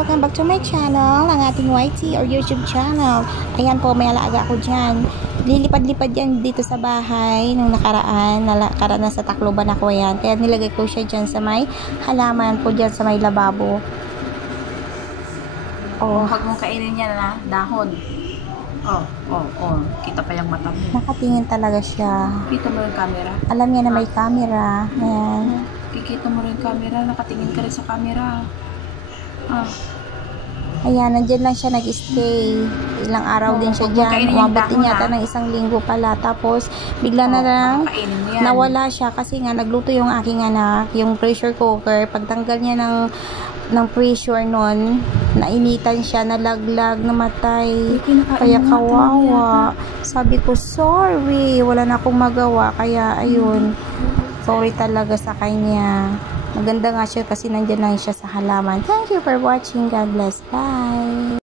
welcome back to my channel, ang ating YT or YouTube channel. Ayan po, may alaga ako dyan. Lilipad-lipad yan dito sa bahay nung nakaraan sa Tacloban ako yan. Kaya nilagay ko siya dyan sa may halaman po, dyan sa may lababo. Oh, huwag mong kainin yan na dahon. Oh. Kita pa yung mata mo. Nakatingin talaga siya. Kita mo yung camera. Alam niya na may camera. Ayan. Kikita mo rin yung camera. Nakatingin ka rin sa camera. Ayan, nandyan lang siya nag-stay. Ilang araw din siya dyan. Umabot din yata ng 1 linggo pala. Tapos, bigla na lang nawala siya kasi nga nagluto yung aking anak, yung pressure cooker. Pagtanggal niya ng pressure nun, nainitan siya, nalaglag, namatay. Kaya kawawa. Sabi ko, sorry, wala na akong magawa. Kaya, ayun, sorry talaga sa kanya. Maganda nga siya kasi nandyan lang siya sa halaman. Thank you for watching. God bless. Bye!